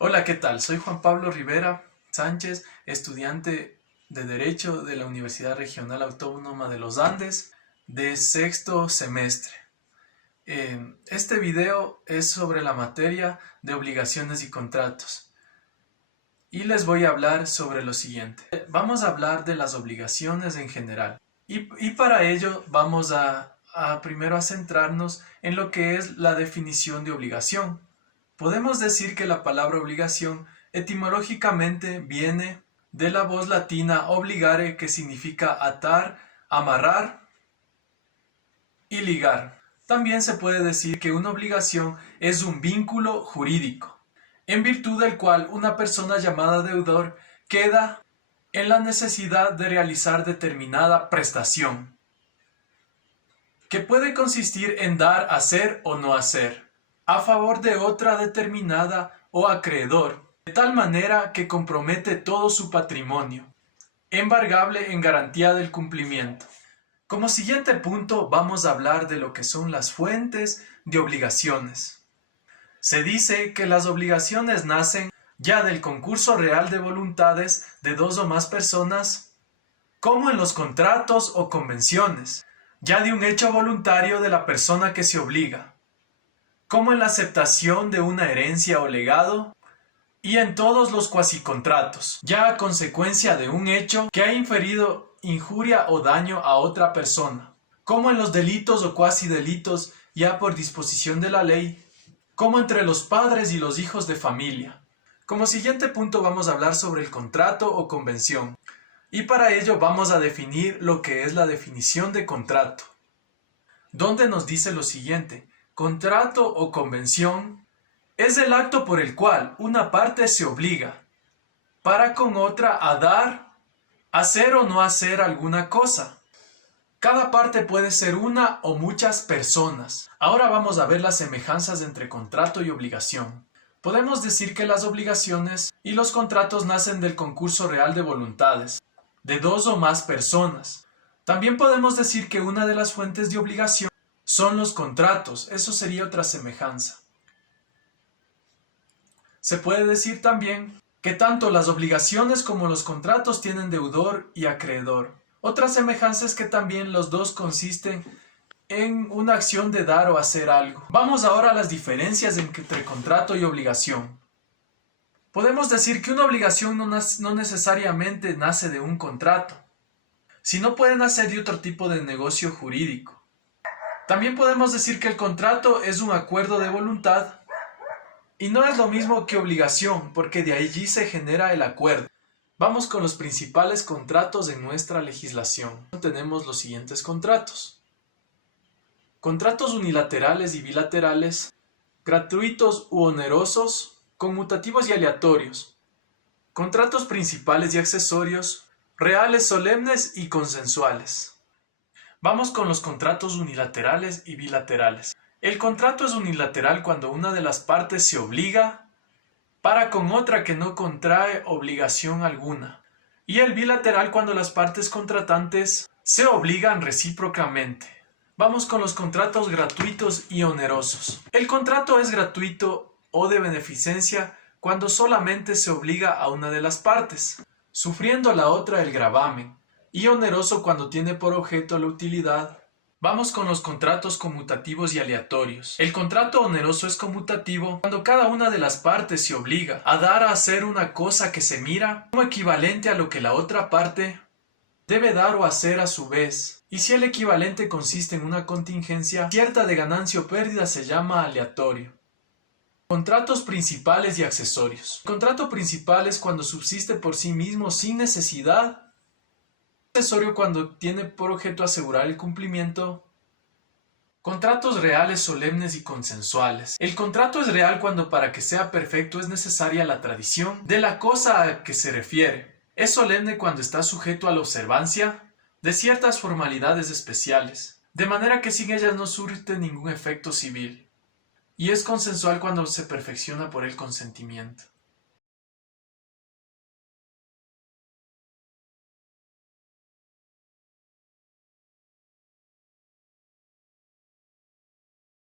Hola, ¿qué tal? Soy Juan Pablo Rivera Sánchez, estudiante de Derecho de la Universidad Regional Autónoma de los Andes, de sexto semestre. Este video es sobre la materia de obligaciones y contratos. Y les voy a hablar sobre lo siguiente. Vamos a hablar de las obligaciones en general. Y para ello vamos primero a centrarnos en lo que es la definición de obligación. Podemos decir que la palabra obligación etimológicamente viene de la voz latina obligare, que significa atar, amarrar y ligar. También se puede decir que una obligación es un vínculo jurídico, en virtud del cual una persona llamada deudor queda en la necesidad de realizar determinada prestación, que puede consistir en dar, hacer o no hacer, a favor de otra determinada o acreedor, de tal manera que compromete todo su patrimonio, embargable en garantía del cumplimiento. Como siguiente punto vamos a hablar de lo que son las fuentes de obligaciones. Se dice que las obligaciones nacen ya del concurso real de voluntades de dos o más personas, como en los contratos o convenciones, ya de un hecho voluntario de la persona que se obliga, como en la aceptación de una herencia o legado, y en todos los cuasicontratos, ya a consecuencia de un hecho que ha inferido injuria o daño a otra persona, como en los delitos o cuasidelitos ya por disposición de la ley, como entre los padres y los hijos de familia. Como siguiente punto vamos a hablar sobre el contrato o convención, y para ello vamos a definir lo que es la definición de contrato, donde nos dice lo siguiente: contrato o convención es el acto por el cual una parte se obliga para con otra a dar, hacer o no hacer alguna cosa. Cada parte puede ser una o muchas personas. Ahora vamos a ver las semejanzas entre contrato y obligación. Podemos decir que las obligaciones y los contratos nacen del concurso real de voluntades, de dos o más personas. También podemos decir que una de las fuentes de obligación son los contratos. Eso sería otra semejanza. Se puede decir también que tanto las obligaciones como los contratos tienen deudor y acreedor. Otra semejanza es que también los dos consisten en una acción de dar o hacer algo. Vamos ahora a las diferencias entre contrato y obligación. Podemos decir que una obligación no necesariamente nace de un contrato, sino puede nacer de otro tipo de negocio jurídico. También podemos decir que el contrato es un acuerdo de voluntad y no es lo mismo que obligación, porque de allí se genera el acuerdo. Vamos con los principales contratos en nuestra legislación. Tenemos los siguientes contratos: contratos unilaterales y bilaterales, gratuitos u onerosos, conmutativos y aleatorios, contratos principales y accesorios, reales, solemnes y consensuales. Vamos con los contratos unilaterales y bilaterales. El contrato es unilateral cuando una de las partes se obliga para con otra que no contrae obligación alguna, y el bilateral cuando las partes contratantes se obligan recíprocamente. Vamos con los contratos gratuitos y onerosos. El contrato es gratuito o de beneficencia cuando solamente se obliga a una de las partes, sufriendo la otra el gravamen, y oneroso cuando tiene por objeto la utilidad. Vamos con los contratos conmutativos y aleatorios. El contrato oneroso es conmutativo cuando cada una de las partes se obliga a dar a hacer una cosa que se mira como equivalente a lo que la otra parte debe dar o hacer a su vez. Y si el equivalente consiste en una contingencia cierta de ganancia o pérdida, se llama aleatorio. Contratos principales y accesorios. El contrato principal es cuando subsiste por sí mismo sin necesidad. Accesorio cuando tiene por objeto asegurar el cumplimiento. Contratos reales, solemnes y consensuales. El contrato es real cuando para que sea perfecto es necesaria la tradición de la cosa a que se refiere. Es solemne cuando está sujeto a la observancia de ciertas formalidades especiales, de manera que sin ellas no surte ningún efecto civil. Y es consensual cuando se perfecciona por el consentimiento.